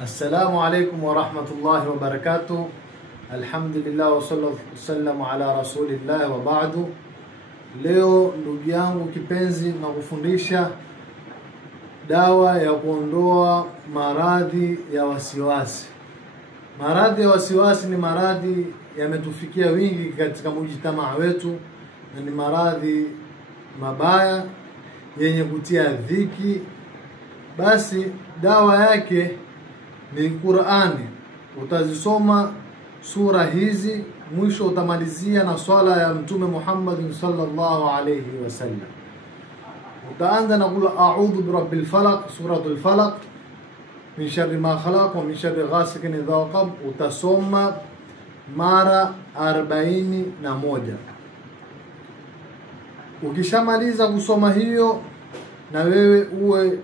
Assalamu alaikum wa rahmatullahi wa barakatuh. Alhamdulillah wa sallallahu ala rasulillah wa ba'du. Leo ndugu yangu kipenzi na kufundisha dawa ya kuondoa maradhi ya wasiwasi. Maradhi ya wasiwasi ni maradhi yametufikia wingi katika mujitamaa wetu, na ni maradhi mabaya yenye kutia dhiki. Basi dawa yake ni Qur'ani. Utazisoma sura hizi, mwisho utamalizia na swala ya Mtume Muhammad sallallahu alayhi wasallam. Utaanza na kula a'udhu birabbil falaq, suratul falaq, min sharri ma khalaq wa min sharri ghasiqin idha waqab. Utasoma mara 41. Ukishamaliza kusoma hiyo, na wewe uwe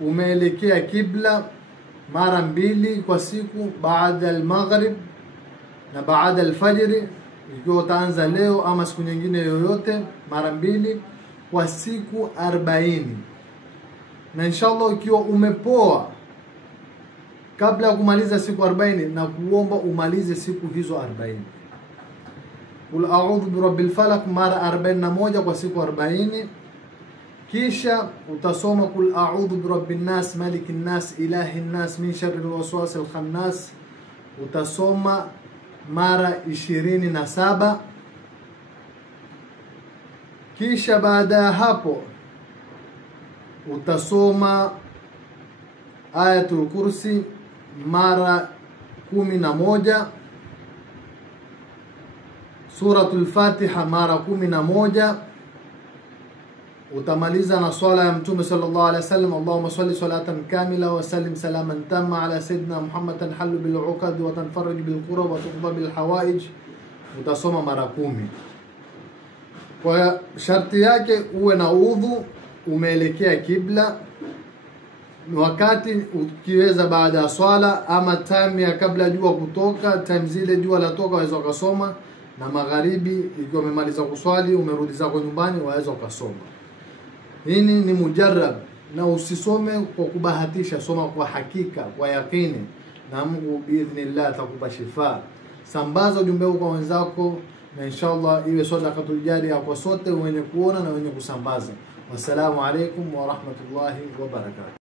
umeelekea kibla mara 2 kwa siku, baada al-maghrib na baada al-fajr. Ikiwa utaanza leo ama siku nyingine yoyote, mara 2 kwa siku 40. Na inshallah ikiwa umepoa kabla ya kumaliza siku 40, na kuomba umalize siku hizo 40. Kul a'udhu birabbil falaq mara 41 kwa siku 40. Kisha utasoma kul a'udhu birabbin nas malikin nas ilahin nas min sharril waswasil khannas. Utasoma mara 27. Kisha baada ya hapo utasoma ayatul kursi mara 11, suratul fatiha mara 11. Utamaliza na swala ya Mtume sallallahu alaihi wasallam, Allahumma salli salatan kamila wa sallim salaman tamma ala sayyidina Muhammadan halu bil uqad wa tanfarij bil qurab wa tuqda bil hawaij. Utasoma mara 10. Kwa sharti yake uwe na udhu, umeelekea kibla. Wakati ukiweza baada ya swala ama time ya kabla jua kutoka, time zile jua latoka, waweza ukasoma. Na magharibi ikiwa umemaliza kuswali umerudi zako nyumbani, waweza ukasoma. Hini ni mujarrab, na usisome kwa kubahatisha, soma kwa hakika, kwa yakini, na Mungu biidhnillah atakupa shifa. Sambaza ujumbe huu kwa wenzako, na inshallah iwe sadaqatul jariya kwa sote wenye kuona na wenye kusambaza. Wassalamu alaikum wa rahmatullahi wa barakatuh.